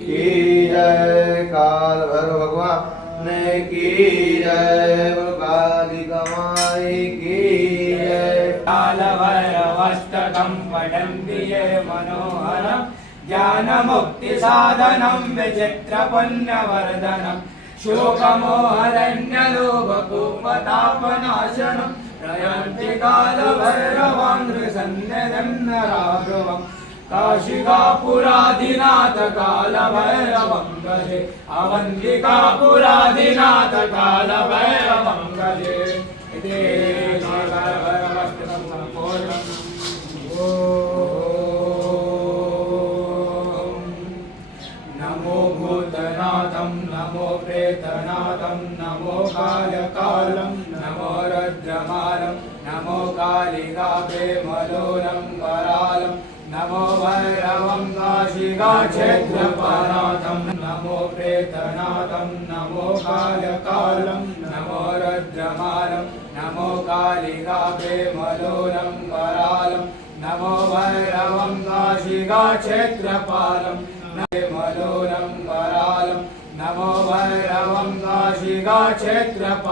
की जय, काल भैरव भगवान की जय, कालिका माई की जय। काल भैरवष्टकं पठन्ति ये मनोहरं ज्ञानमुक्ति साधनं विचित्रपुण्यवर्धनं शोकमोहरण्यलोभकूपतापनाशनं प्रयन्ति कालभैरवं नृसन्निधिं नराघवम् काशिकापुराधिनाथ कालभैरवं भजे अवन्तिकापुराधिनाथ कालभैरवं भजे इति कालभैरवष्टकं सम्पूर्णम्। नमो भूतनाथं नमो प्रेतनाथं नमो कालकालं नमो रुद्रमालं नमो कालिकाप्रेमलोलं करालं नमो भैरवं काशिकाक्षेत्रपानाथं नमो प्रेतनाथं नमो कालकालं नमो रुद्रमालं नमो कालिकाप्रेमलोलं करालं नमो भैरवं काशिकाक्षेत्रपालं मलोलं करालं नमो भैरवं काशिकाक्षेत्रपालं।